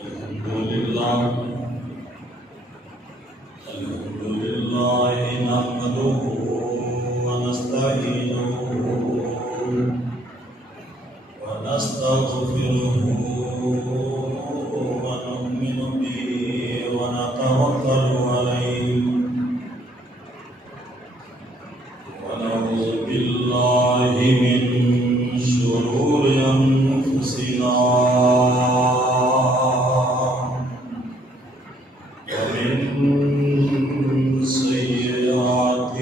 الحمد لله نحمده ونستعينه ونستغفره ونؤمن به ونتوكل عليه ونعوذ بالله من شرور أنفسنا ومن سيئات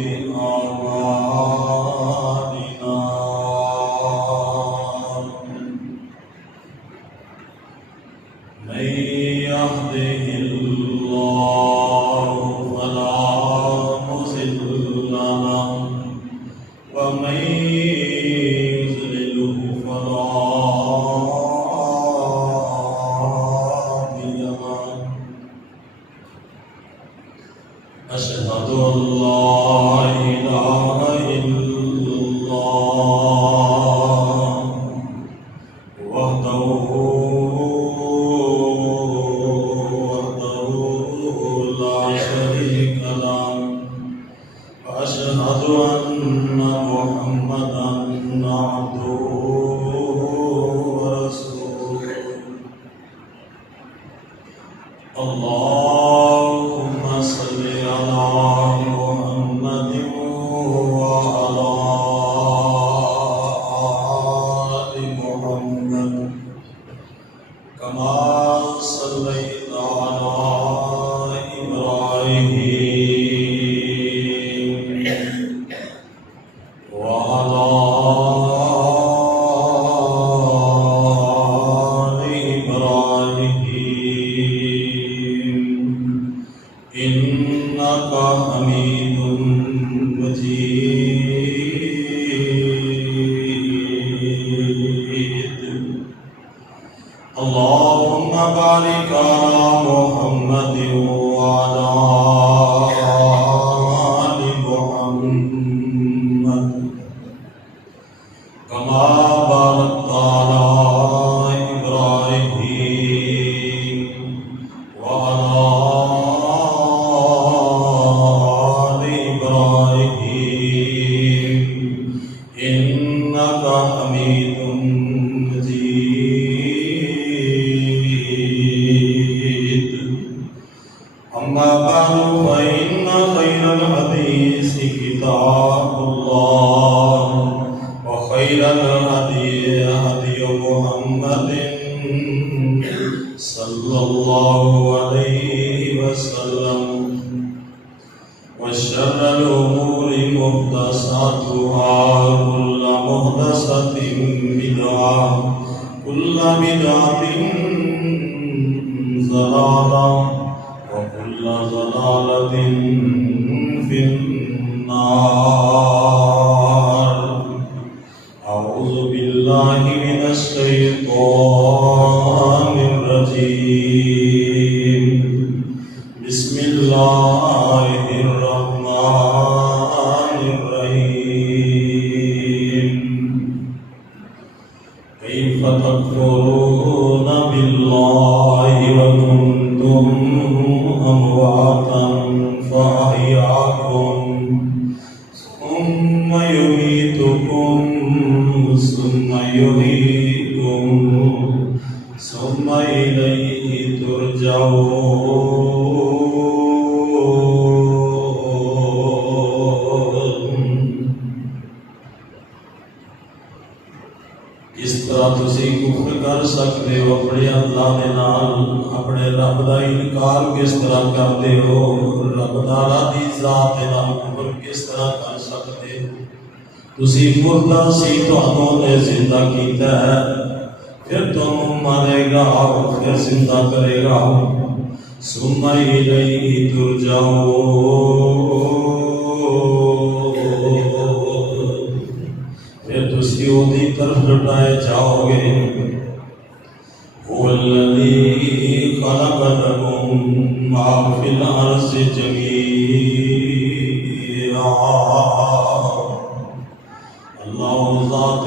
أعمالنا من يهده الله فلا مضل له ومن يضلله فلا هادي له أشهد أن لا إله إلا الله وحده لا شريك له وأشهد أن محمدا عبده ورسوله اللهم صل على محمد وعلى آل محمد كما صليت على إبراهيم وعلى آل إبراهيم إنك حميد مجيد اللهم بارك على محمد وعلى آل محمد كما باركت على إبراهيم وعلى آل إبراهيم إنك حميد مجيد أما بعد فإن خير الحديث كتاب الله وخير الهدي هدي محمد صلى الله عليه وسلم وشر الأمور محدثاتها كل محدثة بدعة كل بدعة ضلالة وكل ضلالة في النار أعوذ بالله من الشيطان الرجيم بسم الله الرحمن الرحيم كيف تكفرون بالله وكنتم أمواتا فأحياكم ثم يميتكم ثم يحييكم ثم إليه ترجعون اس طرح تسی کفر کر سکتے ہو اپنے اللہ دے نال اپنے رب دا انکار کس طرح کرتے ہو رب تعالیٰ دی ذات دے نال کفر کس طرح کر سکتے ہو تسی مردہ سی تہانوں نے زندہ کیتا ہے پھر تم مرے گا پھر زندہ کرے گا ثم الیہ ترجعون پھر تسی اودی طرف لٹائے جاؤ گے هو الذی خلق لکم ما فی الارض جمیعا اللہ ذات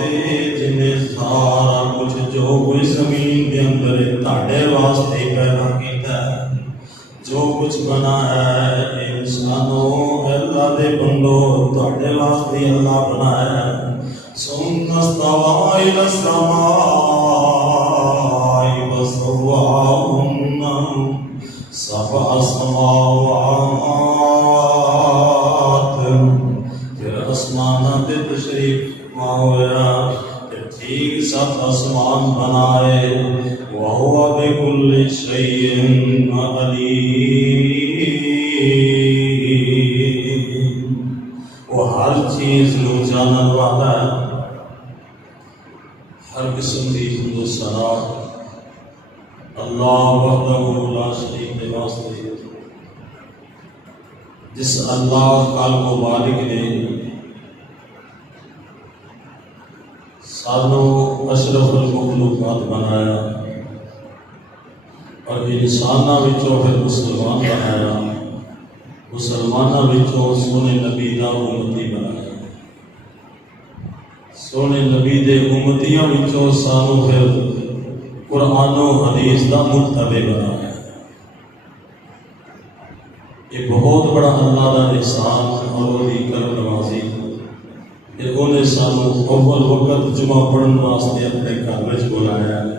جنہیں سارا کچھ جو جو کوئی زمین کے اندر تھوڑے واسطے پیدا کیتا ہے، جو کچھ بنا ہے انسانوں اللہ دے بندو تھوڑے واسطے اللہ بنایا ہے۔ ثم استوى إلى السماء فسواهن سبع سماوات، پھر آسمانہ تے تشریف ہویا کہ ٹھیک 7 آسمان بنائے۔ وَهُوَ بِكُلِّ شَيْءٍ عَلِيمٌ، وہ ہر چیز نو جانن والا ہے۔ ہر قسم کی حمد و ثنا اللہ وحدہ لا شریک کے واسطے، جس اللہ خالق و مالک نے سانو اشرف المخلوقات بنایا اور انساناں وچوں پھر مسلمان بنایا، مسلماناں وچوں سونے نبی دا امتی بنایا، سونے نبی دے امتیاں وچوں سانو پھر قرآن و حدیث دا متبع بنایا۔ یہ بہت بڑا اللہ دا احسان اور وہی کرم نوازی کہ انہیں سانو اول وقت جمعہ پڑھن واسطے اپنے گھر وچ بلایا ہے۔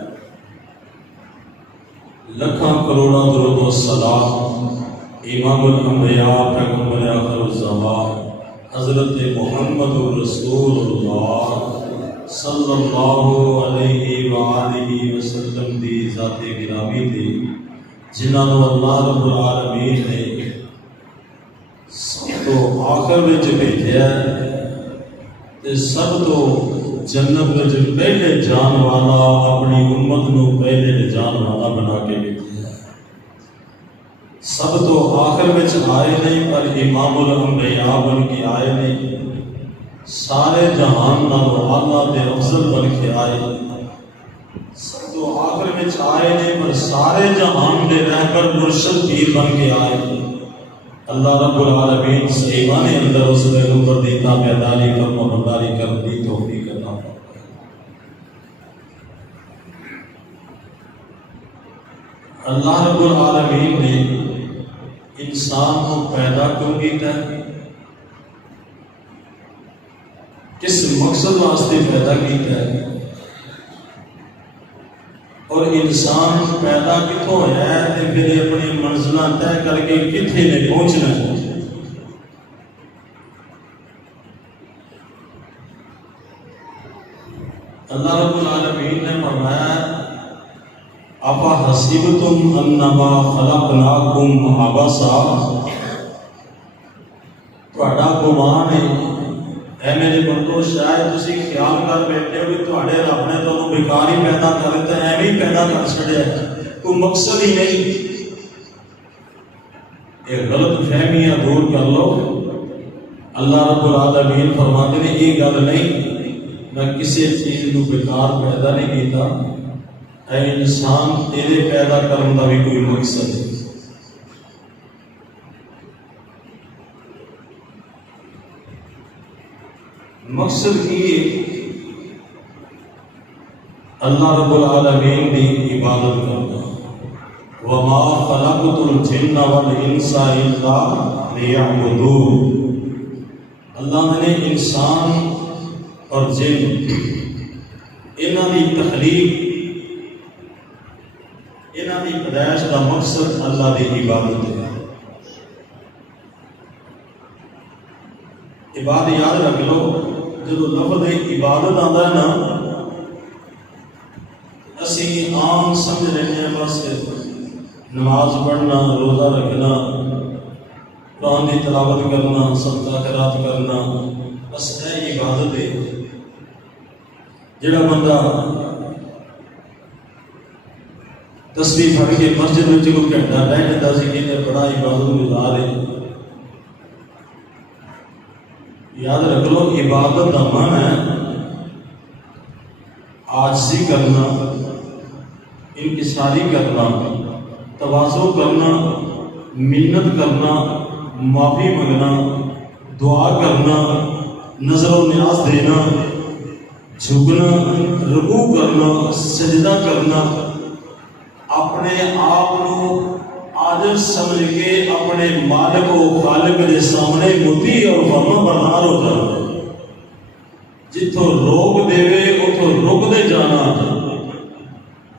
لکھاں کروڑاں درود و سلام امام الانبیاء پیغمبر آخر الزمان حضرت محمد رسول اللہ صلی اللہ علیہ وآلہ وسلم دی ذات گرامی دی، جنہاں نو اللہ رب العالمین نے سب تو آخر وچ بھیجیا ہے تے سب تو جنت وچ پہلے جان والا، اپنی امت نو پہلے جان والا بنا کے بھیجیا ہے۔ سب تو آخر وچ آئے نہیں پر امام الانبیاء بن کے آئے نہیں، سارے جہان نالوں اعلیٰ تے افضل بن کے آئے۔ سب تو آخر وچ آئے نہیں پر سارے جہان دے رہبر مرشد پیر بن کے آئے۔ اللہ رب العالمین ایمان اندر اس پیغمبر دی تابعداری فرما برداری کرنے دی توفیق عطا فرمائے۔ اللہ رب العالمین نے انسان کو پیدا کیوں کیتا ہے، کس مقصد واسطے پیدا کیتا ہے، اور انسان پیدا کتوں ہے تے پھر اپنی منزلہ طے کر کے کتنے نے پہنچنا ہے۔ اللہ رب العالمین نے فرمایا اَفَحَسِبْتُمْ أَنَّمَا خَلَقْنَاكُمْ عَبَثًا، تہاڈا گمان ہے اے میرے بندو شاید تسی خیال کر بیٹھے ہو کہ تہاڈے رب نے تانوں بیکار ہی پیدا کر دتا، ایویں ہی پیدا کر چھڑیا، کوئی مقصد ہی نہیں۔ یہ غلط فہمیاں دور کر لو۔ اللہ رب العالمین فرماتے ہیں یہ گل نہیں، میں کسی چیز کو بیکار پیدا نہیں کیتا، اے انسان تیرے پیدا کرنے کا بھی کوئی مقصد ہے۔ مقصد کی اللہ رب العالمین کی عبادت کرنا۔ وما خلقت الجن والانس الا ليعبدون، اللہ نے انسان اور جن انہاں دی تخلیق، انہاں دی پیدائش کا مقصد اللہ دی عبادت ہے۔ عبادت یاد رکھ لو، جب لفظ عبادت آتا ہے نا اسی عام سمجھ رہے ہیں بس نماز پڑھنا، روزہ رکھنا، قرآن کی تلاوت کرنا، صدقہ خیرات کرنا، بس یہ عبادت ہے۔ جڑا بندہ تسبیح پڑھ کے مسجد میں کوئی گھنٹہ بیٹھ جاتا سی کہ بڑا عبادت گزار ہے۔ یاد رکھ لو عبادت کا معنی ہے عاجزی کرنا، انکساری کرنا، تواضع کرنا، منت کرنا، معافی منگنا، دعا کرنا، نظر و نیاز دینا، جھکنا، رکوع کرنا، سجدہ کرنا، اپنے آپ کو عاجز سمجھ کے اپنے مالک و خالق کے سامنے مطیع اور فرما بردار ہو جانا، جتوں روک دے اتوں رک دے جانا۔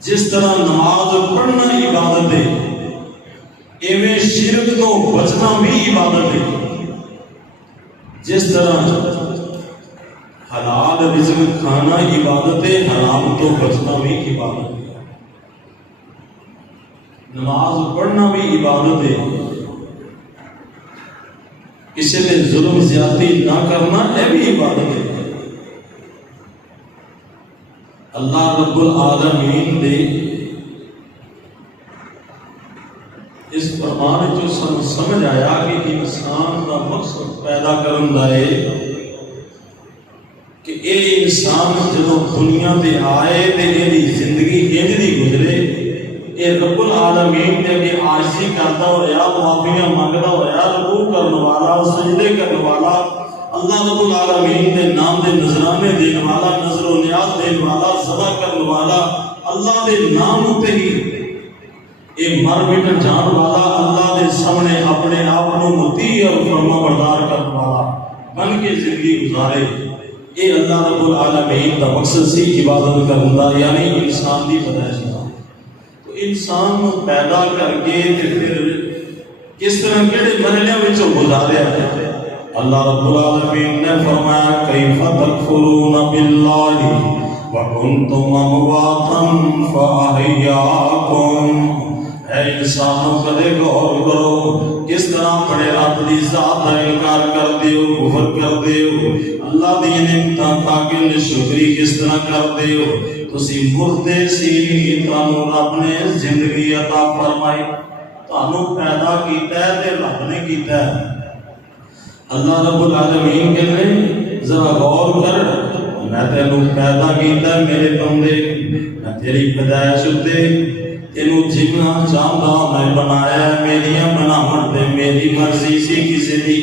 جس طرح نماز پڑھنا عبادت ہے، ایویں شرک تو بچنا بھی عبادت ہے۔ جس طرح حلال رزق کھانا عبادت ہے، حرام تو بچنا بھی عبادت ہے۔ نماز پڑھنا بھی عبادت ہے، کسی نے ظلم زیادتی نہ کرنا یہ بھی عبادت ہے۔ اللہ رب العالمین نے اس فرمان جو سمجھ آیا کہ انسان کا مقصد پیدا کرنا ہے کہ اے انسان جدو دنیا تے آئے تے یہ زندگی انج دی گزرے، اے رب العالمین نے کہ عاجزی کرتا ہویا، معافیاں مانگتا ہویا، رکوع کرنے والا، سجدے کرنے والا، اللہ رب العالمین دے نام دے نذرانے دینے والا، نظر و نیاز دینے والا، ذبح کرنے والا، اللہ دے نام تے ہی اے مر مٹ جان والا، اللہ دے سامنے اپنے آپ کو مطیع اور فرما بردار کرنے والا بن کے زندگی گزارے۔ اے اللہ رب العالمین دا مقصد سی عبادت کرنا، یعنی انسان دی پیدائش دا۔ تو انسان کو پیدا کر کے پھر کس طرح کیڑے مرحلے وچوں گزاریا ہے؟ اللہ رب العالمین نے فرمایا کیف تکفرون باللہ وکنتم امواتا فاحیاکم۔ اے انسانوں کدے غور کرو کس طرح بڑے رب دی ذات کا انکار کر دیو، کفر کر دیو، اللہ دی نعمتاں کھا کے ناشکری کس طرح کر دیو۔ تسی مردے سی، تانوں رب نے زندگی عطا فرمائی، تانوں پیدا کیتا ہے تے رب نے کیتا ہے۔ اللہ رب العالمین کہنے ذرا غور کر، میں تینوں پیدا کیتا ہے میرے بندے، میں تیری پیدائش تے تینوں جنا چاہتا میں بنایا، میریاں بناوٹ تے میری مرضی سی، کسی دی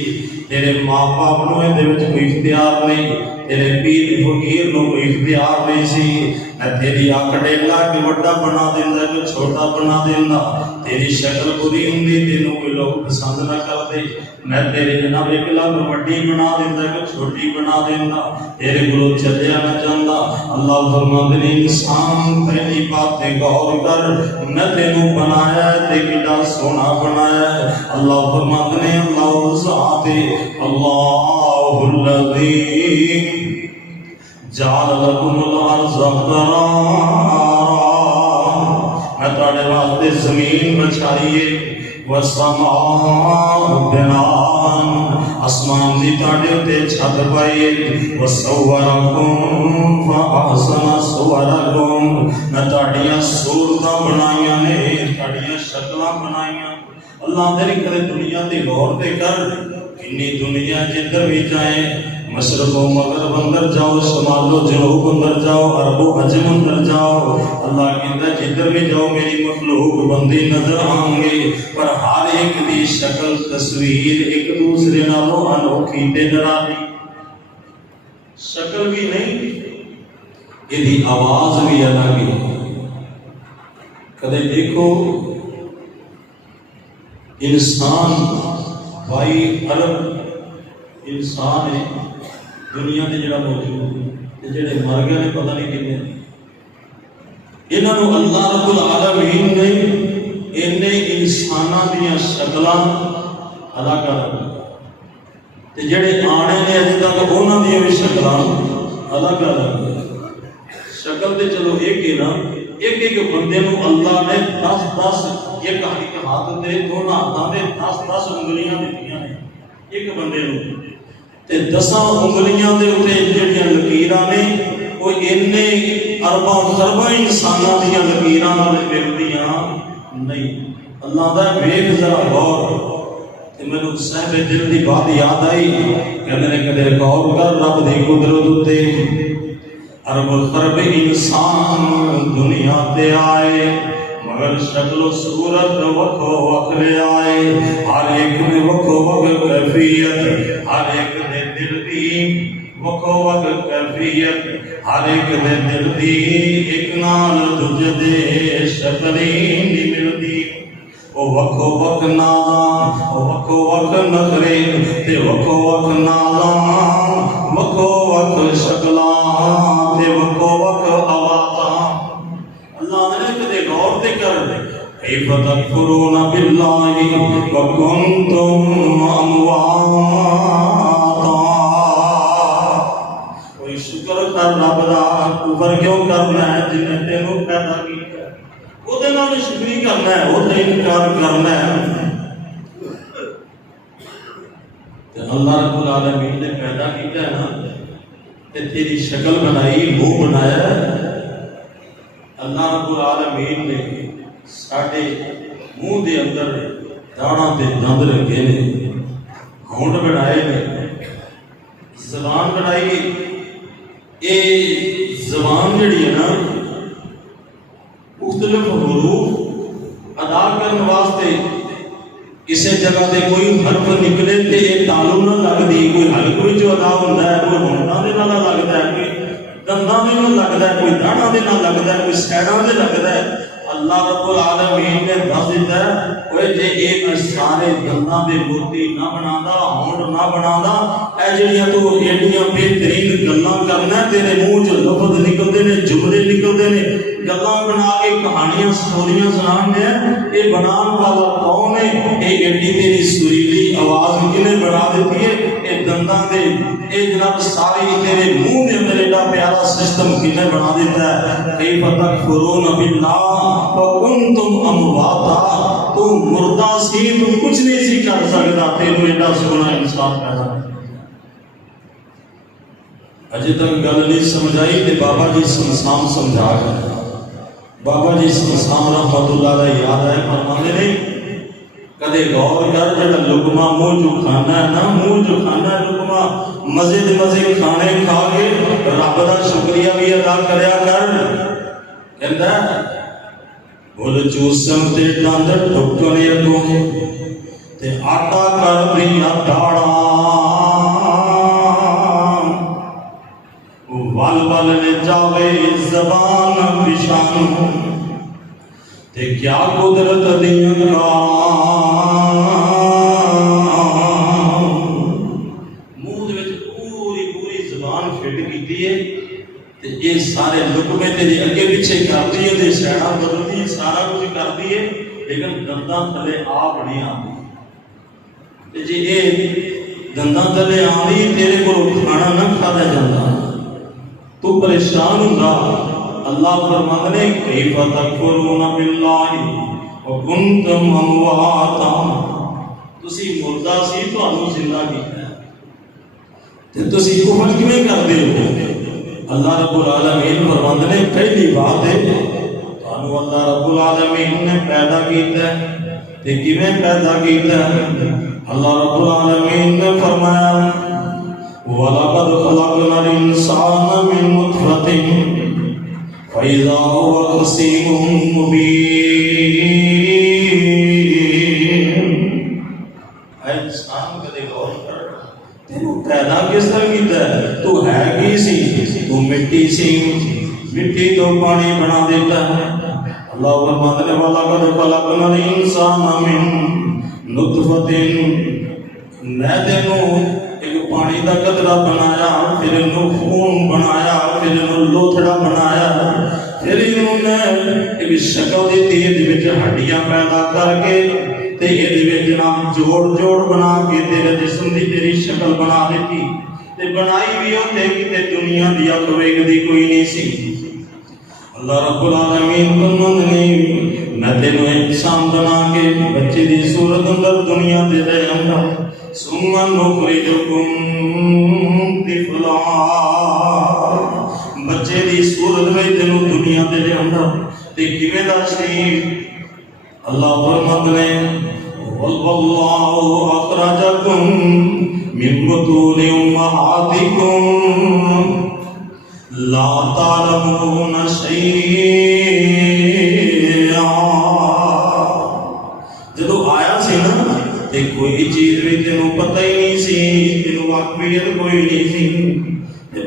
تیرے ماں باپ نو اے وچ کوئی اختیار نہیں، تیرے پیر فقیر نو کوئی اختیار نہیں سی۔ میں تیری آکڑے لا کے وڈا بنا دیندا کہ چھوٹا بنا دیندا، تیری شکل بری ہوندی تینوں کوئی لوگ پسند نہ کردے، میں تیرے جناب ایک لگ وڈی بنا دیندا کہ چھوٹی بنا دیندا، تیرے کولوں چلیا نہ جاندا۔ اللہ فرماندے نے انسان پہلی بات تے غور کر، میں تینوں بنایا تے کڈا سونا بنایا ہے۔ اللہ فرماندے نے اللہ ذات اللہ الذی جعل لکم الارض قرارا، میں تاڑے واسطے زمین بچائیے، والسماء بناء، آسمان دی تاڑے تے چھت پائیے، وصورکم فاحسن صورکم، میں تاڑیاں صورتاں بنائیاں نے، تاڑیاں شکلاں بنائیاں۔ اللہ دے کرے دنیا تے غور تے کر، کنی دنیا جدھر بھی جائیں، مشرق و مغرب اندر جاؤ، شمال و جنوب اندر جاؤ، عرب و عجم اندر جاؤ، اللہ کہتا ہے جدھر بھی جاؤ میری مخلوق بندی نظر آئیں گے، پر ہر ایک دی شکل تصویر ایک دوسرے نالوں انوکھی تے نرالی، شکل بھی نہیں، یہ دی آواز بھی الگ ہے۔ کدے دیکھو انسان بھائی عرب انسان ہے دنیا میں جڑا موجود ہے، جڑے مر گئے نے پتہ نہیں کتنے، انہوں اللہ رب العالمین نے انہیں انساناں دیاں شکلاں الگ الگ، تے جڑے آنے نے اجے تک انہاں دیاں بھی شکلاں الگ الگ۔ شکل تے چلو ایک ہی نا، ایک ایک بندے نو اللہ نے 10 ایک ہاتھ دے دونوں ہاتھاں دے 10 انگلیاں دتیاں نے ایک بندے نو، تے 10 انگلیاں دے اوتے جڑیاں لکیراں نے وہ انے ارباں خرباں انساناں دیاں لکیراں نال ملدیاں نہیں۔ اللہ دا ویکھ ذرا غور، تے مینوں صاحب دل دی بات یاد آئی، کہندے نے کدے غور کر رب دی قدرت تے، عرب الخرب انسان دنیا تے آئے، مگر شکل و صورت وکھو وکھرے آئے، ہر ایک میں وکھو وکھ کیفیت، ہر ایک دے دل دی وکھو وکھ کیفیت ہر ایک دے دل دی ایک نال دوجے دے شکل نہیں ملدی او وکھو وکھ نالاں او وکھو وکھ نخرے تے وکھو وکھ نالاں وکھو وکھ شکلاں تے وکھو وکھ آوازاں اللہ نے کدے غور تے کر کیف تکفرون باللہ وکنتم امواتا کوئی شکر کر رب دا کفر کیوں کرنا ہے جن نے تینوں پیدا کیا وہ دے نال شکری کرنا ہے وہ تے انکار کرنا ہے تے اللہ رب العالمین نے پیدا کیا ہے نا تے تیری شکل بنائی منہ بنایا ہے اللہ رب العالمین نے ساڈے منہ دے اندر داڑاں تے دند رکھے نے ہونٹ بنائے نے زبان بنائی اے زبان جڑی ہے نا مختلف حروف ادا کرنے واسطے کسی جگہ تے کوئی حرف نکلے تے یہ تالو نہ لگدی کوئی حلق وچ ادا ہوندا ہے کوئی ہونٹاں دے نال لگدا ہے کوئی دنداں دے نال لگدا ہے کوئی داڑاں دے نال لگدا ہے کوئی سیڑاں دے لگدا ہے اللہ رب العالمین نے دس دیتا ہے اوے جے ایک سارے دنداں دے موتی نہ بنادا ہونٹ نہ بنادا اے جڑیاں تو ایڈیاں بہترین گلاں کرنا تیرے منہ چ لفظ نکلدے نے جملے نکلدے نے گلاں بنا کے کہانیاں سٹوریاں سنان دے اے بنان والا کون ہے اے ایڈی تیری سریلی آواز کنے بنا دیتی ہے اے دنداں دے اے جناب ساری تیرے منہ دے اندر ایڈا پیارا سسٹم کنے بنا دیتا ہے کیف تکفرون باللہ وکنتم امواتا تو مردہ سی تو کچھ نہیں سی کر سکتا تینوں ایڈا سونا انسان پیدا اجے تک گل نہیں سمجھائی تے بابا جی سمسام سمجھا گئے بابا جی سمسام رحمت اللہ علیہ یاد ہے فرمانے نہیں کدے غور کر جڑا لقمہ منہ جو کھانا ہے نا منہ جو کھانا ہے لقمہ مزے دے مزے کھانے کھا کے رب دا شکریہ بھی ادا کریا کر کہندا بول چوسم تے دند ٹھکنے اگوں تے آٹا کر دیا داڑاں ول ول لے جاوے زبان پشان تے کیا قدرت دیاں کاراں منہ دے وچ پوری زبان فٹ کیتی ہے تے یہ سارے لقمے تیرے اگے پیچھے کردی ہے تے سیڑا بدلدی ہے سارا کچھ کردی ہے لیکن دنداں تھلے آ بڑی آندی تے جے اے دنداں تھلے آندی تیرے کول کھانا نہ کھادا جاندا تو پریشان ہوندا اللہ فرماندے نے کیف تکفرون باللہ وکنتم امواتا تسی مردہ سی تانوں زندہ کیتا ہے تے تسی کفر کیویں کردے ہو اللہ رب العالمین فرماندے نے پہلی بات ہے تانوں اللہ رب العالمین نے پیدا کیتا ہے تے کیویں پیدا کیتا ہے اللہ رب العالمین نے فرمایا وَلَقَدْ خَلَقْنَا الْإِنسَانَ مِنْ نُطْفَةٍ فَإِذَا هُوَ خَصِيمٌ مُبِينٌ اے انسان کدے غور کر تینوں پیدا کس طرح کیتا ہے تو ہے کی سی تو مٹی سی مٹی تو پانی بنا دیتا ہے اللہ فرماتا ہے وَلَقَدْ خَلَقْنَا الْإِنسَانَ مِنْ نُطْفَةٍ میں تینوں ایک پانی کا قطرہ بنایا پھر انہوں خون بنایا پھر انہوں لوتھڑا بنایا پھر انہوں نے ایک شکل دیتی ہے وچ ہڈیاں پیدا کر کے تے یہ جناب جوڑ بنا کے تیرے جسم دی تیری شکل بنا دیتی تے بنائی بھی ہوتے کہ دنیا دی اکھ ویکھدی کوئی نہیں سی اللہ رب العالمین فرماندے میں تینوں انسان بنا کے بچے دی صورت اندر دنیا دے لے آندا ثم نخرجکم طفلا بچے دی صورت میں تینوں دنیا دے لے آندا تے کیویں دا سی اللہ فرماندے نے واللہ اخرجکم من بطون امہاتکم لا تعلمون شیئا جدو آیا سی نا تے کوئی چیز بھی تینوں پتہ ہی نہیں سی تینوں واقعیت کوئی نہیں سی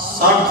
60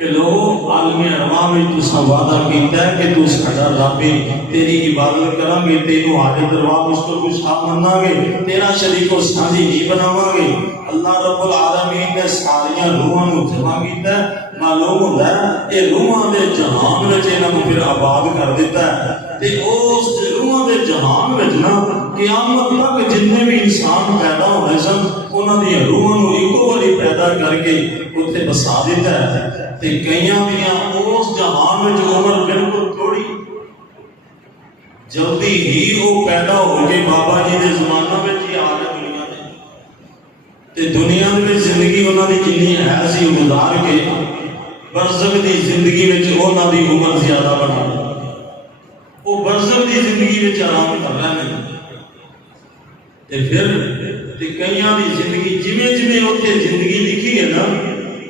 کہ لوگوں عالم ارواح میں تساں وعدہ کیتا ہے کہ تو ساڈا رب ہے، تیری عبادت کریں گے، تینوں حاجت دربار مشکل کشا مناں گے، تیرا شریک و ساجی نہیں بناواں گے۔ اللہ رب العالمین نے ساریاں روحاں نوں جمع کیتا ہے، معلوم ہوتا ہے یہ روحاں دے جہان وچ انہاں نوں پھر آباد کر دیتا ہے۔ تے اس روحاں دے جہان وچ نا قیامت تک جتنے بھی انسان پیدا ہوئے سن انہاں دی روحاں نوں اکو واری پیدا کر کے اتنے بسا دیتا ہے۔ تے کئیاں دیاں اس جہان وچ عمر بالکل تھوڑی، جلدی ہی وہ پیدا ہو کے بابا جی دے زمانہ وچ ہی آ گئے دنیا تے، تے دنیا دے زندگی انہاں دی جنی ہے سی گزار کے برزخ دی زندگی وچ انہاں دی عمر زیادہ بنا، وہ برزخ دی زندگی وچ آرام کر رہے ہیں۔ تے پھر تے کئیاں دی زندگی جویں جویں اوتھے زندگی لکھی ہے نا،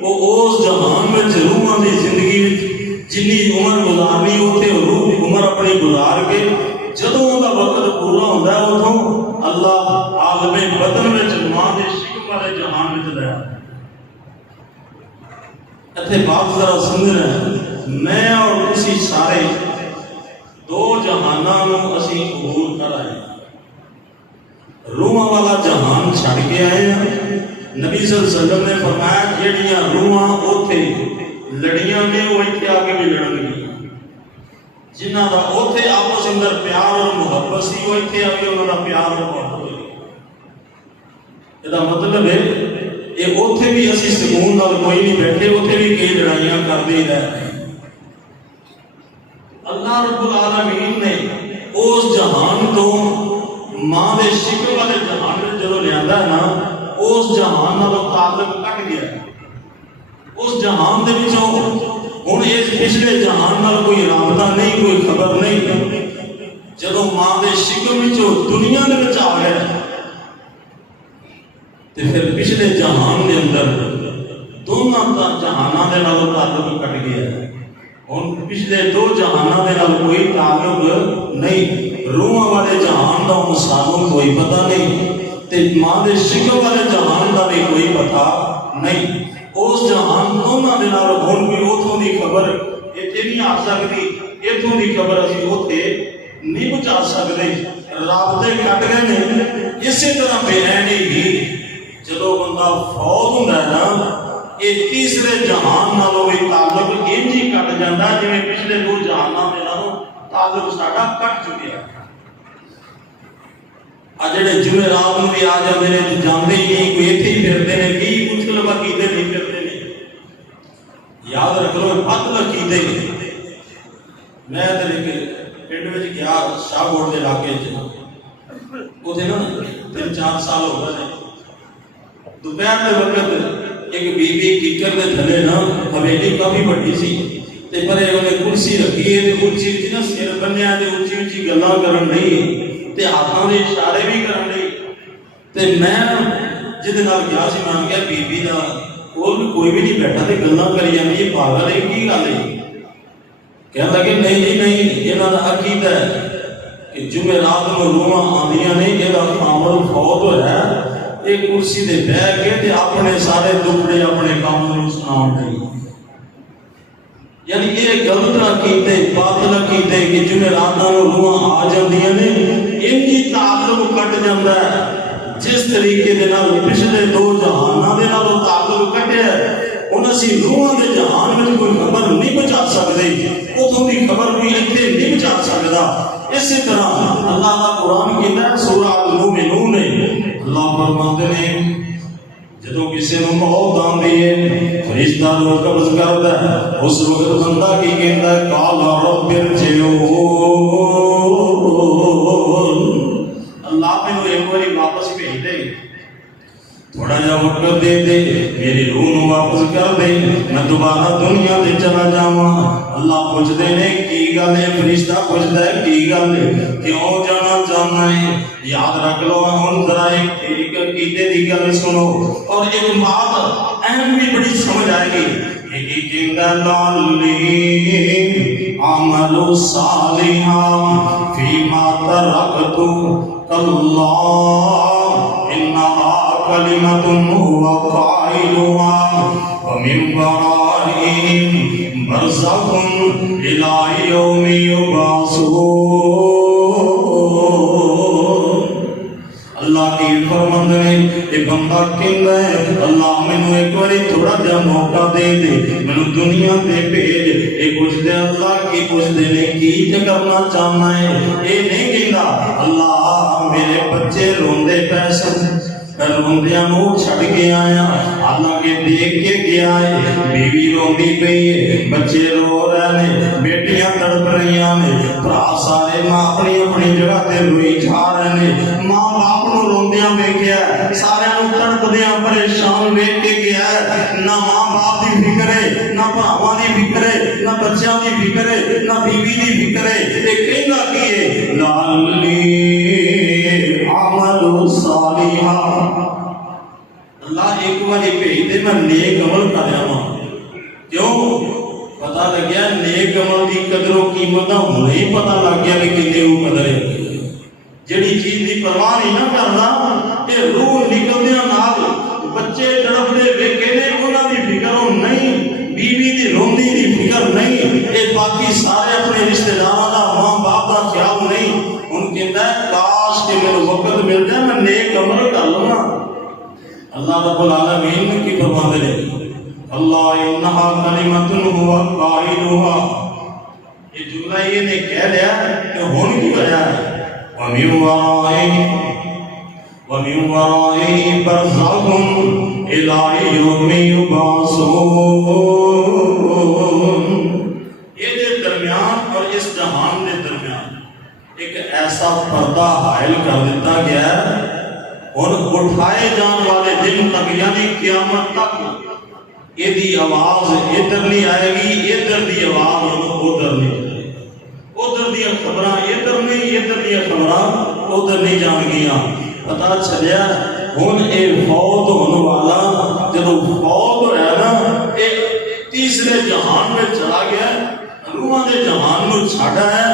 وہ اس جہان وچ روحاں دی زندگی وچ جنی عمر گزارنی اوتھے روح عمر اپنی گزار کے جدوں اوندا وقت پورا ہوندا ہے اتھوں اللہ عالم بدن وچ ماں دے شکم والے جہان وچ لے آندا ہے۔ اتنے بات ذرا سمجھنا، میں اور تسی سارے دو جہاناں نوں اسی عبور کر آئے ہیں۔ روحاں والا جہان چھڑ کے آئے ہیں۔ نبی صلی اللہ علیہ وسلم نے فرمایا جہڑیاں روحاں اوتھے لڑیاں نے وہ اتنے آگے بھی لڑن گی، جنہاں دا اوتھے آپس اندر پیار اور محبت سی وہ اتنے آگے انہاں دا پیار اور محبت ہوئی۔ یہ مطلب ہے یہ اوتھے بھی اسی سکون نال کوئی نہیں بیٹھے، اوتھے بھی کئی لڑائیاں کرتے ہی رہے ہیں۔ اللہ رب العالمین نے اس جہان تو ماں دے شکل والے جہان میں جدوں لیندا ہے نا، اس جہان نالوں تعلق کٹ گیا۔ اس جہان دے وچوں ہن اس پچھلے جہان نال کوئی رابطہ نہیں، کوئی خبر نہیں۔ جدوں ماں دے شکل وچوں دنیا دے وچ آ گیا تے پھر پچھلے جہان دے اندر دونوں جہاناں دے نال تعلق کٹ گیا۔ ہن پچھلے دو جہاناں دے نال کوئی تعلق نہیں۔ روحاں والے جہان دا سانوں کوئی پتہ نہیں تے ماں دے شکل والے جہان دا بھی کوئی پتہ نہیں۔ اس جہان دونوں دے نال ہن بھی اوتھوں دی خبر ایتھے نہیں آ سکتی، ایتھوں دی خبر اسی اوتھے نہیں پہنچا سکتے، رابطے کٹ گئے نے۔ اسی طرح بے رحمی بھی جدوں بندہ فوت ہوندا ہے نا، یہ تیسرے جہان نالوں بھی تعلق انج ہی کٹ جاندا جویں پچھلے دو جہاناں دے نالوں تعلق ساڈا کٹ چکیا۔ آ جڑے جمعرات نوں بھی آ جاندے نے تے جاندے ہی نہیں، کوئی ایتھے ہی پھردے نے، کی کچھ لبا کیتے نہیں پھردے نے۔ یاد رکھ لو پت لکیتے میں تے پنڈ وچ گیا شاہ بوڑ دے علاقے چ، اوتھے نا 3-4 سال ہو گئے دوپہر دے وقت ایک بی بی ککر دے تھلے نا حویلی کافی بڑی سی تے پرے انہیں کرسی رکھی ہے تے اونچی اونچی نا سر بنیا تے اونچی اونچی گلاں کرن لئی تے ہاتھاں دے اشارے بھی کرن لئی تے میں جدے نال گیا سی مان گیا بی بی دا کول کوئی بھی نہیں بیٹھا تے گلاں کری جاندی، یہ پاگل ہے کی گل ہے؟ کہن لگے نہیں جی نہیں، انہاں دا عقیدہ ہے کہ جمعرات نوں روحاں آندیاں نے، یہ دا خامد فوت ہویا ہے، ایک کرسی دے بیٹھ کے تے اپنے سارے دکھڑے اپنے کام نوں سناؤن لئی۔ یعنی یہ غلط عقیدے باطل عقیدے کہ جمعراتاں نوں روحاں آ جاندیاں نے، ان دی تعلق کٹ جاندا ہے۔ جس طریقے دے نال پچھلے دو جہاناں دے نال تعلق کٹیا ہے، ہن اسی روحاں دے جہان وچ کوئی خبر نہیں پہنچا سکدے، اتھوں دی خبر کوئی اتنے نہیں پہنچا سکدا۔ اسی طرح اللہ کا قرآن کہتا ہے سورہ المومنون میں اللہ فرماتے ہیں جدوں کسی نوں موت آندی ہے فرشتہ نوں قبض کردا ہے، اس وقت بندہ کی کہندا ہے قال رب ارجعون، اللہ مینوں ایک باری واپس بھیج دے، تھوڑا جا وقت دے دے، میری روح نوں واپس کر دے، میں دوبارہ دنیا تے چلا جاواں۔ اللہ پوچھتے نے کی گل ہے، فرشتہ پوچھتا ہے کی گل ہے، کیوں جانا چاہنا ہے؟ یاد رکھ لو ہن ذرا ایک عقیدے دی گل سنو اور ایک بات اہم بھی بڑی سمجھ آئے گی۔ ایک کہندا لالی عمل صالحا فیما ترکت کلا انہا کلمۃ هو قائلها ومن ورائهم برزخ إلى يوم يبعثون. اللہ کی فرمند نے یہ بندہ کہندا ہے اللہ مینوں ایک باری تھوڑا جا موقع دے دے مینوں دنیا تے بھیج. اے کچھ دے اللہ کی کچھ دے نے کی کرنا چاہنا ہے. اے نہیں کہندا اللہ میرے بچے روندے پے سن روندیاں نو چھڑ کے آیا اللہ کے دیکھ کے گیا ہے. بیوی روندی پئی ہے بچے رو رہے نے بیٹیاں تڑپ رہی نے بھرا سارے ماں اپنی اپنی جگہ تے روئی جا رہے نے. ماں باپ نو روندیاں ویکھیا سارے نو تڑپدیاں پریشان ویکھ کے گیا. نہ ماں باپ دی فکر ہے نہ بھراواں دی فکر ہے نہ بچیاں دی فکر ہے نہ بیوی دی فکر ہے. تے کہندا کی ہے لالی عمل صالحا. اللہ ایک باری بھیج دے میں نیک عمل کر آواں. کیوں پتہ لگیا نیک عمل دی قدر و قیمت ہن ہی پتہ لگ گیا کہ کتنے وہ قدر ہے. جڑی چیز دی پرواہ نہیں نہ کردا اے روح نکلدیاں نال بچے تڑپدے ویکھے نے انہاں دی فکر نہیں بیوی دی روندی دی فکر نہیں. اے باقی سارے اپنے رشتہ داراں دا ماں باپ دا خیال نہیں. ان کہندا ہے کاش کہ میرے وقت مل جائے میں نیک عمل کر لواں. اللہ رب العالمین کی فرماتے ہیں اللہ انہا کلمۃ هو قائلها. یہ جملہ یہ نے کہہ لیا کہ ہون کی وجہ ہے وَمِن وَرَائِهِ بَرْزَخٌ إِلَىٰ يَوْمِ يُبْعَثُونَ. یہ دے درمیان اور اس جہان دے درمیان ایک ایسا پردہ حائل کر دیتا گیا ہے اور اٹھائے جان والے دن تک یعنی قیامت تک یہ دی آواز ادھر نہیں آئے گی ادھر دی آواز ادھر نہیں جائے گی. ادھر دی خبراں ادھر نہیں ادھر دی خبراں ادھر نہیں جان گیا. پتہ چلیا ہن اے فوت ہونے والا جدوں فوت ہویا نا اے تیسرے جہان میں چلا گیا. روحاں دے جہان نو چھڑا ہے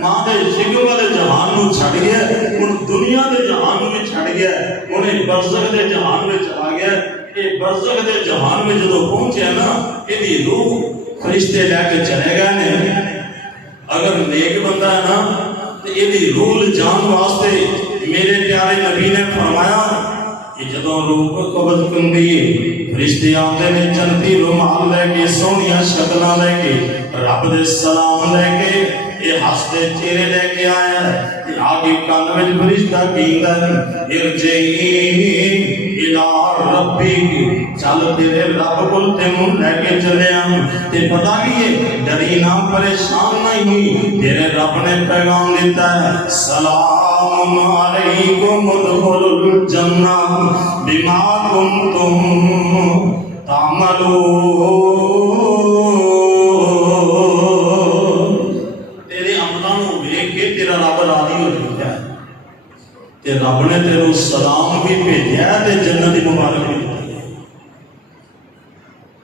ماں دے جگر والے جہان نو چھڑ گیا. ہن دنیا دے جہان نو بھی چھڑ گیا. ہن برزخ دے جہان میں چلا گیا. اے برزخ دے جہان میں جدوں پہنچیا نا ایدی روح فرشتے لے کے چلے گئے نے. اگر نیک بندہ ہے نا تے ایدی روح جان واسطے میرے پیارے نبی نے فرمایا کہ جدوں روح قبض کندی فرشتے آتے نے جنتی رومال لے کے سونیاں شکلاں لے کے رب دے سلام لے کے یہ ہستے چہرے لے کے آیا ہے. آگے کان وچ فرشتہ کہندا ہے ارجعی الی ربک چل تیرے رب کول تینوں لے کے چلیا. تے پتہ کی ہے ڈری نہ پریشان نہیں ہوئی. تیرے رب نے پیغام دیتا ہے سلام علیکم ادخلوا الجنہ بما کنتم تعملون. تیرے عملاں نوں ویکھ کے تیرا رب راضی ہو جاتا ہے تے رب نے تینوں سلام بھی بھیجا تے جنت دی مبارک بھی دی.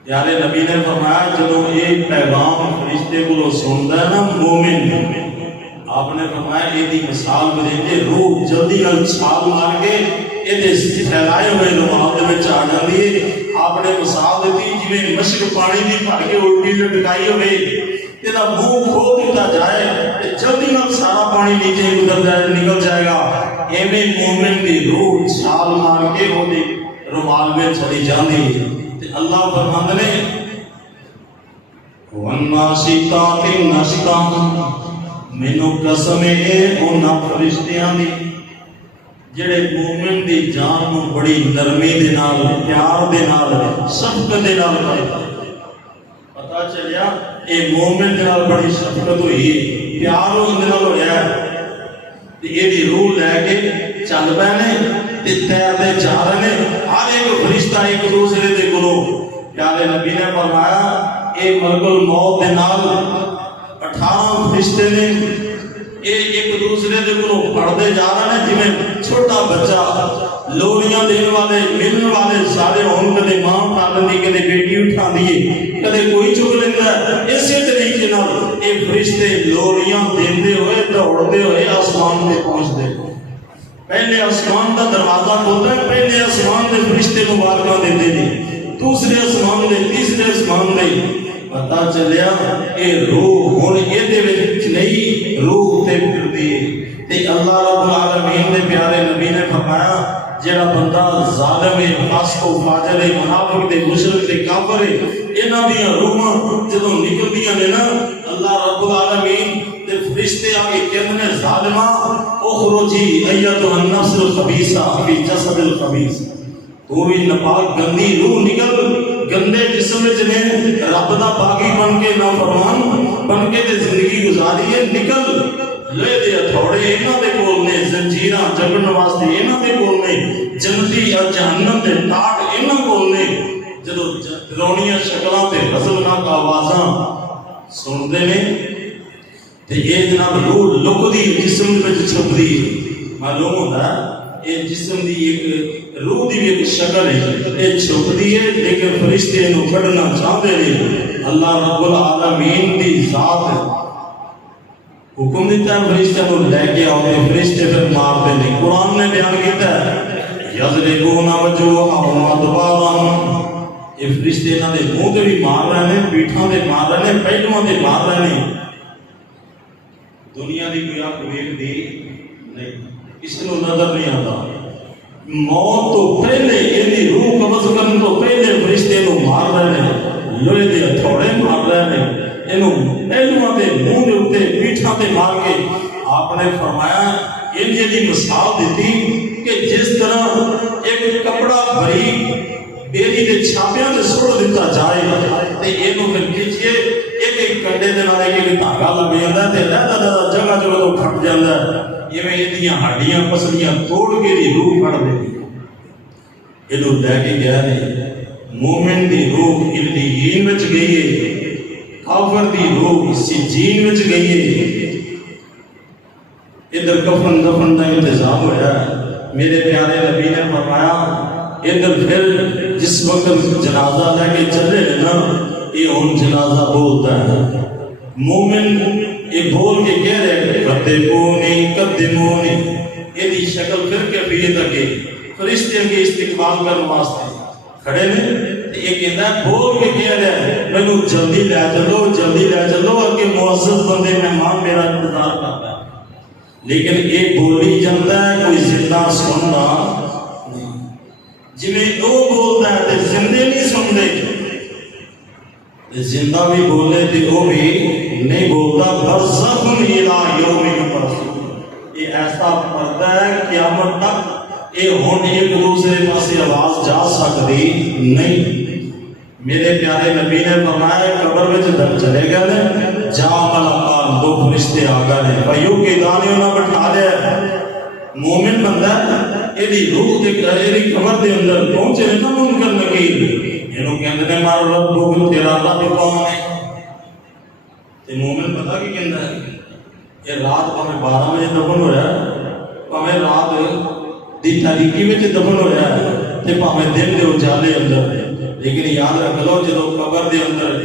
پیارے نبی نے فرمایا جدوں یہ پیغام فرشتے کو سنتا ہے نا مومن آپ نے فرمایا یہ دی مثال دے روح جلدی نال چھال مار کے یہ پھیلائے ہوئے رومال دے وچ آ جاندی ہے. آپ نے مثال دیتی جویں مشک پانی دی بھر کے الٹی لٹکائی ہوئے تیرا منہ کھول دیتا جائے جلدی نال سارا پانی نیچے اتر جائے نکل جائے گا. ایویں مومن دی روح چھال مار کے وہ رومال میں چلی جاندی ہے. اللہ فرماندے نے وَالنَّاشِطَاتِ نَشْطًا مینوں قسم ہے انہاں فرشتیاں دی جڑے مومن دی جان نو بڑی نرمی دے نال پیار دے نال شفقت دے نال کردا. پتہ چلیا اے مومن دے نال بڑی شفقت ہوئی پیار دے نال ہویا تے اے دی روح لے کے چل پے نے تے تیر دے جا رہے نے. ہر ایک فرشتہ ایک دوسرے دے کولوں پیارے نبی نے فرمایا اے ملک الموت دے نال 18 فرشتے نے ایک دوسرے دے کولوں پڑھتے جا رہے ہیں جویں چھوٹا بچہ لوریاں دین والے ملن والے سارے ہون کدے ماں اٹھا لیندی کدے بیٹی اٹھا دی کدے کوئی چک لیندا. اسی طریقے نال اے فرشتے لوریاں دیندے ہوئے دوڑدے ہوئے آسمان تے پہنچدے. پہلے آسمان دا دروازہ کھلدا ہے پہلے آسمان دے فرشتے مبارکاں دیندے نے دوسرے آسمان دے تیسرے آسمان دے پتا چلیا اے روح ہن ایدے وچ نہیں روح تے پھردی ہے تے اللہ رب العالمین نے پیارے نبی نے فرمایا جڑا بندہ ظالم ہے فاسق و فاجر ہے منافق تے مشرک تے کافر ہے انہاں دیاں روحاں جدوں نکلدیاں نے نا اللہ رب العالمین تے فرشتے آ کے کہندے نے ظالما اخرجی ایتھا النفس الخبیثہ فی جسد الخبیث تو بھی نپاک گندی روح نکل گندے جسم وچ نے رب دا باغی بن کے نافرمان بن کے تے زندگی گزاری ہے نکل لے دے ہتھوڑے انہاں دے کول نے زنجیراں جکڑن واسطے انہاں دے کول نے جنتی اور جہنم دے ٹاٹ انہاں کول نے جدوں رونیاں شکلاں تے غضبناک آوازاں سنتے نے تے یہ جناب روح لکدی جسم وچ چھپدی معلوم ہوتا ہے یہ جسم دی ایک روح دی بھی ایک شکل ہے یہ چھپدی ہے لیکن فرشتے انہوں کھڑنا چاہتے ہیں اللہ رب العالمین دی ذات حکم دیتا ہے فرشتے انہوں لے کے آتے فرشتے پھر مارتے نہیں قرآن نے بیان کیتا ہے یضربون وجوہہم ادبارا یہ فرشتے انہوں نے منہ تے بھی مار رہے ہیں پیٹھاں تے مار رہے ہیں پہلواں تے مار رہے ہیں دنیا دی کوئی آنکھ ویکھ دی نہیں کسی کو نظر نہیں آتا موت تو پہلے یعنی روح قبض کرنے تو پہلے فرشتے انہوں مار رہے ہیں لوہے دے ہتھوڑے مار رہے ہیں انہوں پہلواں دے منہ دے اوتے پیٹھاں تے مار کے آپ نے فرمایا ان جی مثال دیتی کہ جس طرح ایک کپڑا بریک بیری دے چھاپیاں تے سٹ دیتا جائے تے اینوں پھر کھچے ایک ایک کنڈے دے نال ایک دھاگا لگ جاندا تے لہدا جگہ جگہ تو پھٹ جاندا ایویں ایدیاں ہڈیاں پسلیاں توڑ کے دی روح پھڑ دیتی اینوں لے کے گیا نے مومن دی روح علیین وچ گئی ہے کافر دی روح سجین وچ گئی ہے ادھر کفن دفن دا انتظام ہویا ہے میرے پیارے نبی نے فرمایا ادھر پھر جس وقت جنازہ لے کے چلے نا یہ ہن جنازہ بولتا ہے مومن یہ بول کے کہہ رہے قدمونی یہ دی شکل پھر کیفیت اگے فرشتے کے استقبال کرنے واسطے کھڑے نے یہ کہتا ہے بول کے کہہ رہا ہے میں نو جلدی لے چلو اگے معزز بندے مہمان میرا انتظار کرتا ہے لیکن یہ بولی جاتا ہے کوئی زندہ سننا جویں وہ بولتا ہے تے زندے نہیں سنتے زندہ بھی بولے تے وہ بھی نہیں بولتا برزخ الی یوم یبعثون یہ ایسا پردہ ہے قیامت تک یہ ہن ایک دوسرے پاسے آواز جا سکتی نہیں میرے پیارے نبی نے فرمایا قبر وچ در چلے گئے جا ملکان دو فرشتے آ گئے بھائیو کے دانے انہاں بٹھا لیا مومن بندہ ایدی روح دے ایدی قبر دے اندر پہنچے نا منکر نکیر اینوں کہندے نے مار رب تیرا رب کون ہے تے مومن پتہ کی کہندا ہے یہ رات پاویں 12 بجے دفن ہویا پاویں رات دی تاریکی وچ دفن ہویا تے پاویں دن دے اجالے اندر لیکن یاد رکھ لو جدوں قبر دے اندر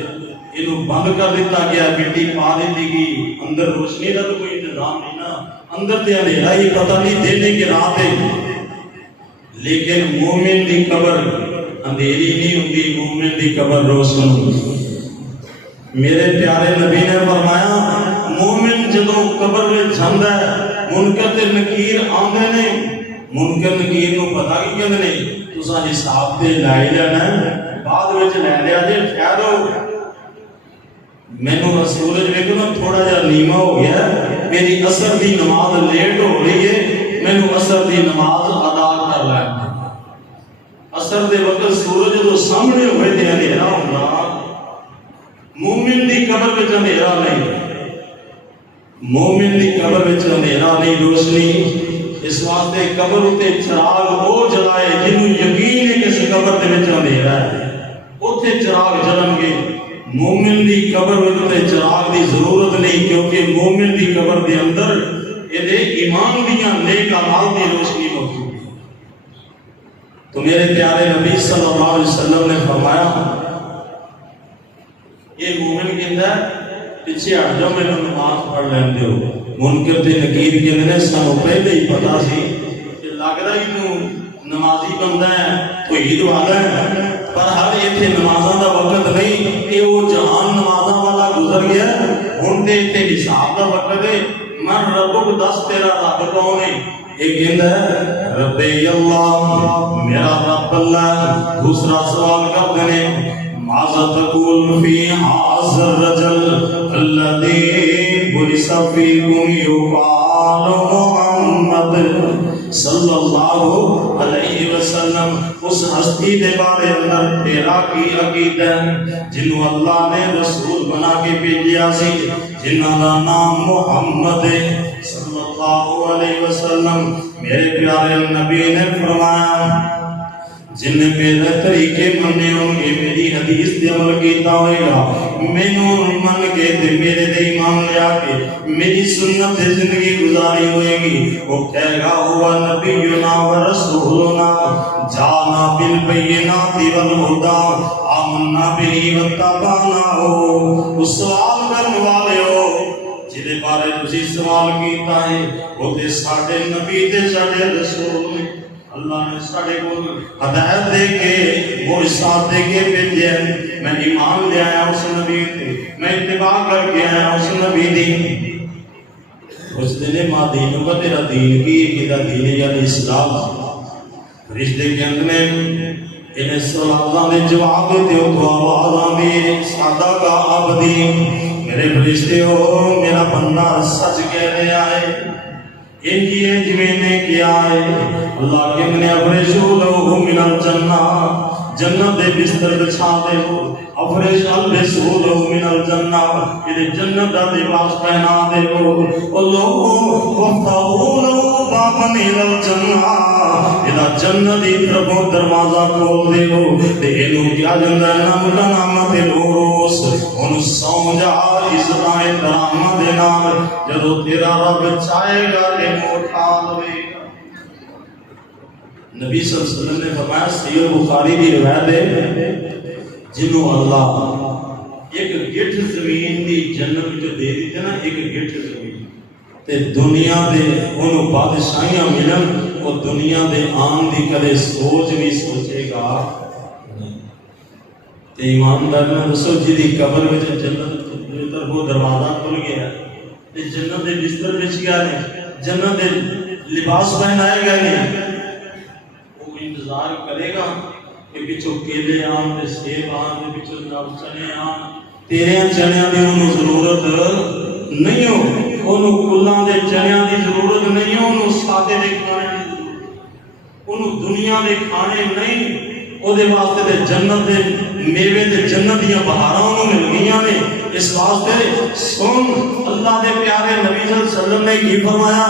اینوں بند کر دیتا گیا مٹی پا دیتی گئی اندر روشنی دا تو کوئی انتظام نہیں نا اندر تے اندھیرا ہی پتہ نہیں دینے کی رات ہے لیکن مومن دی قبر اندھیری نہیں ہوتی مومن دی قبر روشن ہوتی میرے پیارے نبی نے فرمایا مومن جدوں قبر میں جاندا ہے منکر تے نکیر آندے نے منکر نکیر نو پتہ کی کہندے نے تساں حساب تے لے لینا بعد وچ لے لیا جے ٹھہرو مینوں سورج ویکھو نا تھوڑا جہا نیما ہو گیا میری عصر دی نماز لیٹ ہو رہی ہے مینوں عصر دی نماز ادا کر لینا عصر دے وقت سورج جو سامنے ہوئے تے اندھیرا ہوندا مومن دی قبر وچ اندھیرا نہیں مومن دی قبر وچ اندھیرا نہیں روشنی اس واسطے قبر اتے چراغ وہ جلائے جنوں یقین ہے کہ اس قبر دے وچ اندھیرا ہے اوتھے چراغ جلن گے مومن دی قبر وچ تے چراغ دی ضرورت نہیں کیونکہ مومن دی قبر دے اندر یہ ایمان دیاں نیک اعمال دی روشنی موجود ہے تو میرے پیارے نبی صلی اللہ علیہ وسلم نے فرمایا یہ مومن کہندا ہے پیچھے ہٹ جاؤ میں نماز پڑھ لین دیو منکر تے نکیر کہندے نے سانوں پہلے ہی پتہ سی کہ لگدا ہی تو نمازی بندہ ہے توحید والا ہے پر ہر اتنے نمازاں دا وقت نہیں، یہ وہ جہان نمازاں والا گزر گیا، ہن تے اتنے حساب دا وقت ہے۔ من ربک دس تیرا رب کون ہے؟ ایک کہندا ہے ربی اللہ، میرا رب اللہ۔ دوسرا سوال کرتے ہیں ماذا تقول فی ھذا الرجل الذی بعث فیکم یقال محمد صلی اللہ علیہ وسلم، اس ہستی دے بارے اندر تیرا کی عقیدہ ہے جنہوں اللہ نے رسول بنا کے بھیجیا سی، جنہاں دا نام محمد ہے صلی اللہ علیہ وسلم۔ میرے پیارے نبی نے فرمایا جن نے میرے طریقے مننے ہوں گے، میری حدیث دے عمل کیتا ہوئے گا، مینوں من کے تے میرے دے ایمان لیا کے میری سنت سے زندگی گزاری ہوئے گی، وہ کہے گا ہوا نبینا و رسولنا جانا بالبینات والہدی آمنا به واتبعناہ۔ اس سوال کرنے والے ہو جدے بارے تسی سوال کیتا ہے، وہ تے ساڈے نبی تے ساڈے رسول نے، اللہ نے ساڑھے کو ہدایت دے کے وہ ارشاد دے کے بھیجے ہیں۔ میں ایمان لے آیا اس نبی تے، میں اتباع کر کے آیا اس نبی دی۔ اس دن ماں دین کا تیرا دین کی کتا دین یعنی اسلام۔ فرشتے کے اندر انہیں سوالوں نے جواب دیتے ہو تو آوازاں بھی سادہ کا عبدی، میرے فرشتے ہو میرا بندہ سچ کہہ رہا ہے، انجیے جویں نے کیا ہے۔ اللہ کے نے افرشوا من الجنہ، جنت دے بستر بچھا دے ہو، افرش البسوا من الجنہ، یہ جنت دا لباس پہنا دے ہو، اللہ وفتحوا له بابا الى الجنہ، یہ جنت دی طرف دروازہ کھول دے ہو، تے اینو کیا جندا نام کا نام تے روس ان سو جا عزت احترام دے نال، جدوں تیرا رب چاہے گا تے اٹھا لے گا۔ نبی صلی اللہ علیہ وسلم نے فرمایا، صحیح بخاری کی روایت ہے، جنہوں اللہ ایک گٹھ زمین دی جنت جو دے دیتے نا، ایک گٹھ زمین تے دنیا دے انہوں بادشاہیاں ملن، وہ دنیا دے آن دی کدے سوچ بھی سوچے گا نہیں۔ تے ایماندار نے دسو جی قبر میں جنت وہ دروازہ کھل گیا، تے جنت دے بستر بچ گیا نے، جنت دے لباس پہنائے گئے نے، وہ انتظار کرے گا کہ بچوں کیلے آن تے سیب آن تے بچوں جب چنے آن، تیرے چنیاں دی انہوں ضرورت نہیں ہو، انہوں کلاں دے چنیاں دی ضرورت نہیں ہو، انہوں سادے دے کھانے دی ضرورت، انہوں دنیا دے کھانے نہیں، او دے واسطے دے جنت دے میوے دے جنت دیاں بہاراں انہوں مل گئیاں نے۔ اس واسطے سن اللہ دے پیارے نبی صلی اللہ علیہ وسلم نے کی فرمایا،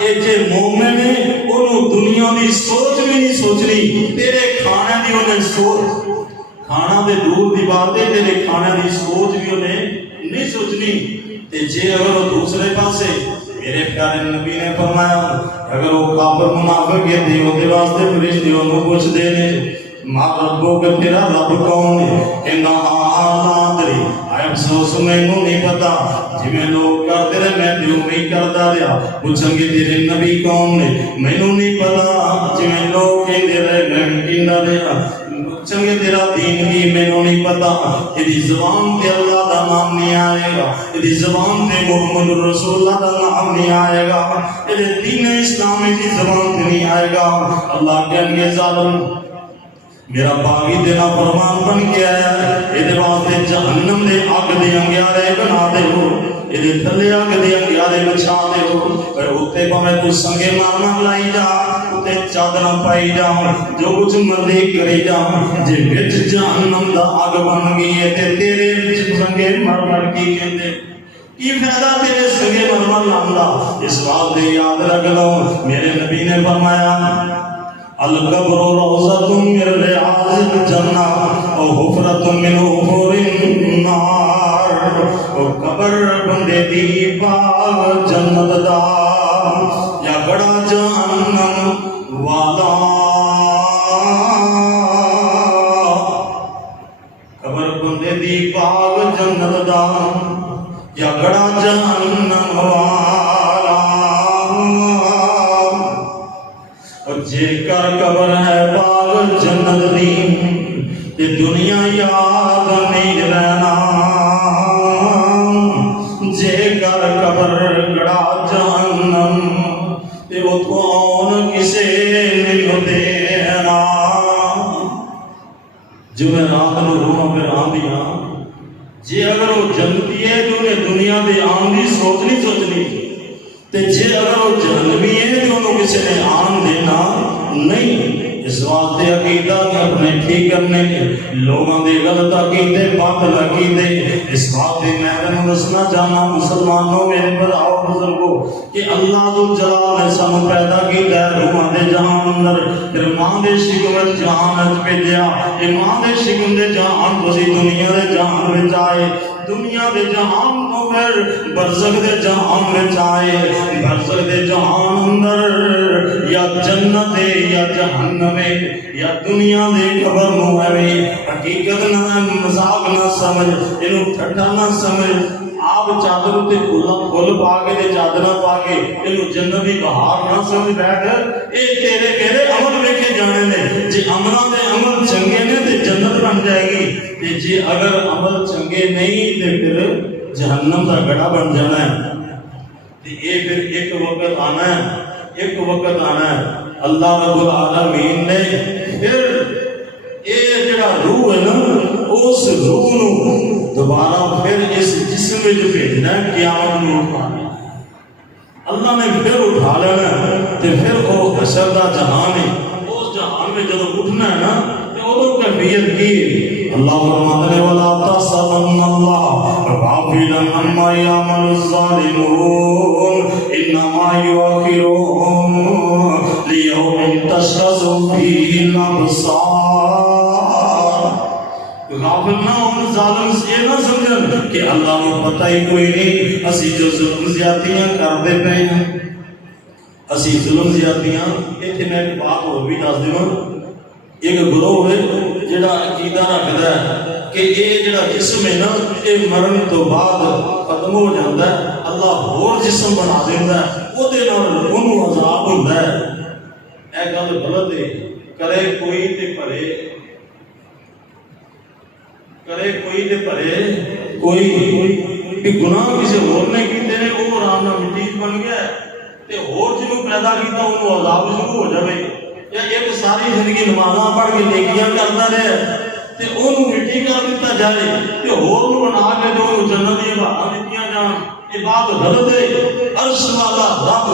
اے جے مومن نے انہوں دنیا دی سوچ بھی نہیں سوچنی، تیرے کھانے دی انہیں سوچ، کھانا دے دور دی بات ہے، تیرے کھانے دی سوچ بھی انہیں نہیں سوچنی۔ تے جے اگر وہ دوسرے پاسے میرے پیارے نبی نے فرمایا اگر وہ کافر منافق ہے تے وہ دے واسطے فرشتے انہوں پوچھ دے نے ماں ربو کہ تیرا رب کون ہے، کہنا نادری آئے افسوس مینوں نہیں پتا، جی میں لوگ کرتے رہے میں دیوں نہیں کرتا رہا، پوچھیں گے تیرے نبی کون ہے مینوں نہیں پتا، جی میں لوگ کہتے رہے میں کہتا رہا، چنگے تیرا دین بھی مینوں نہیں پتا، یہ زبان تے اللہ دا نام نہیں آئے گا، یہ زبان تے محمد رسول اللہ دا نام نہیں آئے گا، یہ دین اسلامی کی زبان تے نہیں آئے گا۔ اللہ کہیں گے ظالم میرا باغی دینا فرمان بن گیا ہے، یہ واسطے جہنم دے آگ دے انگیارے بنا دے ہو، یہ تھلے آگ دے انگیارے بچھا دے ہو، پر ہوتے پاویں تو سنگے مارنا لائی جا، ہوتے چادر پائی جا، جو کچھ مرضی کری جا، جے وچ جہنم دا آگ بن گئی ہے تے تیرے وچ سنگے مر کی کہندے کی فائدہ تیرے سنگے مر لاندا۔ اس بات دے یاد رکھ لو، میرے نبی نے فرمایا القبر روضۃ من ریاض الجنہ او حفرۃ من حفر النار، او قبر بندے دی باغ جنت دا یا بڑا جہنم والا، قبر بندے دی باغ جنت دا یا بڑا جہنم والا، جے کر قبر ہے باغ جنت دی تے جے اگر وہ جنتی ہے تو انہیں دنیا دے آن دی سوچنی تے جے اگر وہ جہنمی ہے تو انہوں کسی نے آن دینا نہیں۔ اس واسطے عقیدہ کے اپنے ٹھیک کرنے لوگوں دے غلط عقیدے باطل عقیدے اس واسطے میں تمہیں دسنا چاہنا مسلمانوں میرے بھراؤ بزرگوں کہ اللہ ذو جلال نے سانو پیدا کیتا ہے روحاں دے جہان اندر، پھر ماں دے شکم وچ جہان وچ بھیجیا، اے ماں دے شکم دے جہان وچ دنیا دے جہان وچ آئے، دنیا دے جہان تو پھر برزخ دے جہان وچ آئے، برزخ دے جہان اندر یا جنت ہے یا جہنم ہے یا دنیا دے قبر نو ہے، حقیقت نہ مذاق نہ سمجھ، انہوں ٹھٹا نہ سمجھ۔ آپ چادر تے کھل پا کے تے چادر پا کے انہوں جنت دی بہار نہ سمجھ بیٹھ، اے تیرے میرے عمل ویکھے جانے نے، جے عملاں دے عمل چنگے نے تے جنت بن جائے گی، تے جے اگر عمل چنگے نہیں تے پھر جہنم دا گڑھا بن جانا ہے۔ تے اے پھر ایک وقت آنا ہے، ایک وقت آنا ہے اللہ رب العالمین نے پھر اے جڑا روح ہے نا اس روح نو دوبارہ پھر اس جسم میں جو بھیجنا ہے قیامت میں اٹھانا ہے، اللہ نے پھر اٹھا لینا ہے، تے پھر وہ حشر دا جہان ہے، اس جہان میں جب اٹھنا ہے نا تو وہ کیفیت کی اللہ فرماتے ہیں وَلَا تَحْسَبَنَّ اللَّهَ غَافِلًا عَمَّا يَعْمَلُ الظَّالِمُونَ إِنَّمَا يُؤَخِّرُهُمْ لِيَوْمٍ تَشْخَصُ فِيهِ الْأَبْصَارُ۔ غافل نہ ہوں، ظالم سے نہ سمجھن کہ اللہ کو پتہ ہی کوئی نہیں اسی جو ظلم زیادتیاں کر دے پے ہیں، اسی ظلم زیادتیاں۔ ایتھے میں ایک بات ہو بھی دس دیواں، ایک گروہ ہے جڑا عقیدہ رکھدا ہے کہ یہ جڑا جسم ہے نا یہ مرن تو بعد ختم ہو جاتا ہے، اللہ ہور جسم بنا دیندا ہے، وہ دے نال اونوں عذاب ہوندا ہے۔ اے گل غلط ہے، کرے کوئی تے بھرے، کرے کوئی تے بھرے کوئی، کہ گناہ کسی ہور نے کیتے نے وہ آرام نال مٹی بن گیا ہے تے ہور جنوں پیدا کیتا اونوں عذاب شروع ہو جاوے، یا ایک ساری زندگی نمازاں پڑھ کے نیکیاں کرتا رہے تے اونوں مٹی کر دتا جائے تے ہور نوں بنا کے جو اونوں جنت دی بہاراں دتیاں جان، یہ بات غلط ہے۔ عرش والا رب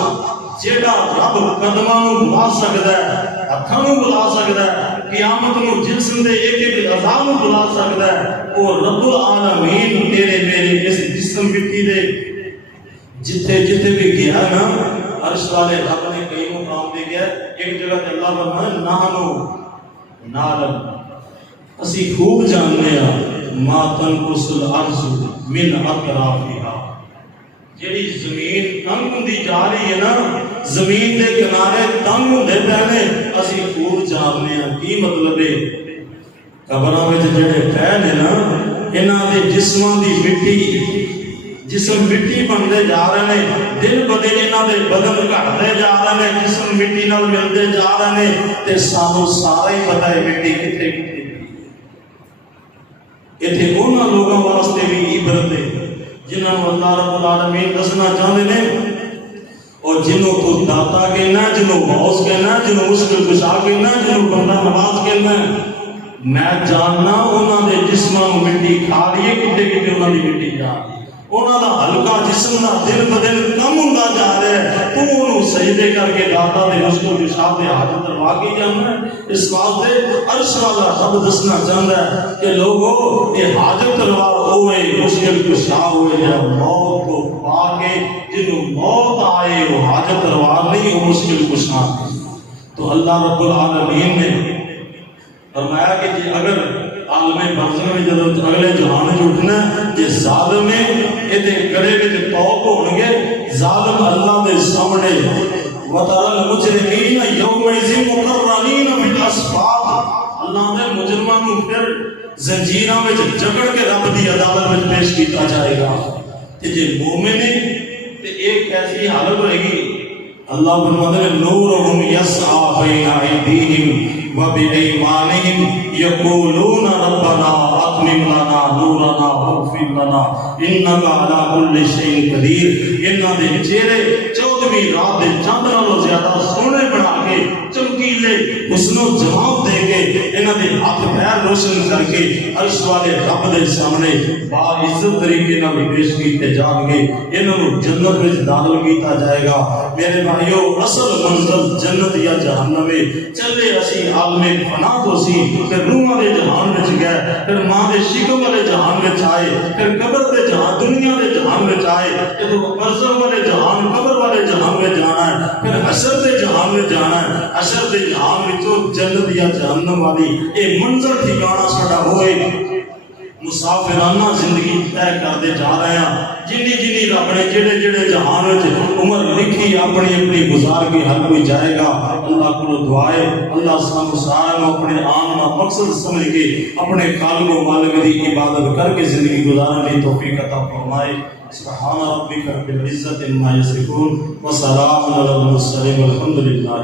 جیڑا رب قدماں نوں بلا سکدا ہے، ہتھاں نوں بلا سکدا ہے، قیامت نوں جسم دے ایک ایک اعضاء نوں بلا سکدا ہے، وہ رب العالمین تیرے میرے اس جسم مٹی دے جتھے جتھے بھی گیا نا عرش والے رب نے کئی مقام دے گیا، ایک جگہ تے اللہ فرمایا نحنو نعلم، اسی خوب جاننے ہیں ما تنقص الارض من اطرافها، جیڑی زمین تنگ ہوندی جا رہی ہے نا، زمین دے کنارے تنگ ہوندے پے نے، اسی خوب جاننے ہیں۔ کی مطلب ہے؟ قبراں وچ جڑے پے نے نا انہاں دے جسماں دی مٹی، جسم مٹی بنتے جا رہے ہیں، دن بدن انہاں دے بدن گھٹتے جا رہے ہیں، جسم مٹی نال ملتے جا رہے ہیں، تے سانو سارا ہی پتہ ہے مٹی کتھے کتھے۔ ایتھے انہاں لوگاں واسطے بھی عبرت ہے جنہاں نوں اللہ رب العالمین دسنا چاہتے ہیں، اور جنہوں تو داتا کہنا، جنہوں غوث کہنا، جنہوں مشکل کشا کہنا، جنہوں بندہ نواز کہنا، میں جاننا انہاں دے جسماں مٹی کھا رہی ہے، کتنے کتنے انہاں دی مٹی جا رہی ہے، انہاں دا ہلکا جسم دا دن بدن کم ہوندا جا رہا ہے، تو انہوں سجدے کر کے داتا دے مشکل کشا دے حاجت روا کے جانا ہے۔ اس واسطے عرش والا رب دسنا چاہتا ہے کہ لوگوں یہ حاجت روا ہوئے، مشکل کشا ہوئے، یا موت کو پا کے جنہوں موت آئے وہ حاجت روا نہیں، وہ مشکل کشا۔ تو اللہ رب العالمین نے فرمایا کہ جی اگر عالم برزخ میں جب اگلے جہان میں اٹھنا ہے، یہ ظالم ہے یہ گڑے میں توپ ہون گے، ظالم اللہ دے سامنے وَتَرَى الْمُجْرِمِينَ يَوْمَئِذٍ مُقَرَّنِينَ فِي الْأَصْفَادِ، اللہ دے مجرمان کو پھر زنجیراں میں جکڑ کے رب دی عدالت میں پیش کیتا جائے گا۔ کہ جی مومن ہے تو ایک کیسی حالت رہے گی، اللہ فرماتے ہیں نورہم یسعی بین ایدیہم وبایمانہم یقولون ربنا اتمم لنا نورنا واغفر لنا انک علی کل شیء قدیر۔ انہاں دے چہرے 14ویں رات دے چاند نالوں زیادہ سونے بنا کے چمکتے چمکیلے حسن و جمال دے کے انہاں دے ہاتھ پیر روشن کر کے عرش والے رب دے سامنے باعزت طریقے نال پیش کیتے جان گے انہاں نوں جنت وچ داخل کیتا جائے گا میرے بھائیو اصل منزل جنت یا جہنم ہے چلے اسی عالم فنا تو سی پھر روحاں دے جہان وچ گئے پھر ماں دے شکم والے جہان وچ آئے پھر قبر دے جہان دنیا دے جہان وچ آئے تے برزخ والے جہان قبر والے جہان وچ جانا ہے پھر حشر دے جہان وچ جانا ہے حشر دے جہان وچوں جنت یا جہنم والی اے منظر ٹھکانہ ساڈا ہوئے مسافرانہ زندگی طے کرتے جا رہے ہیں جنی رب نے جڑے جڑے جہان وچ عمر لکھی اپنی اپنی گزار کے ہر کوئی جائے گا اللہ کو دعائے اللہ سانو سارے اپنے آن کا مقصد سمجھ کے اپنے خالق و مالک کی عبادت کر کے زندگی گزارنے کی توفیق عطا فرمائے سبحان ربک رب العزت عما یصفون وسلام علی المرسلین والحمد للہ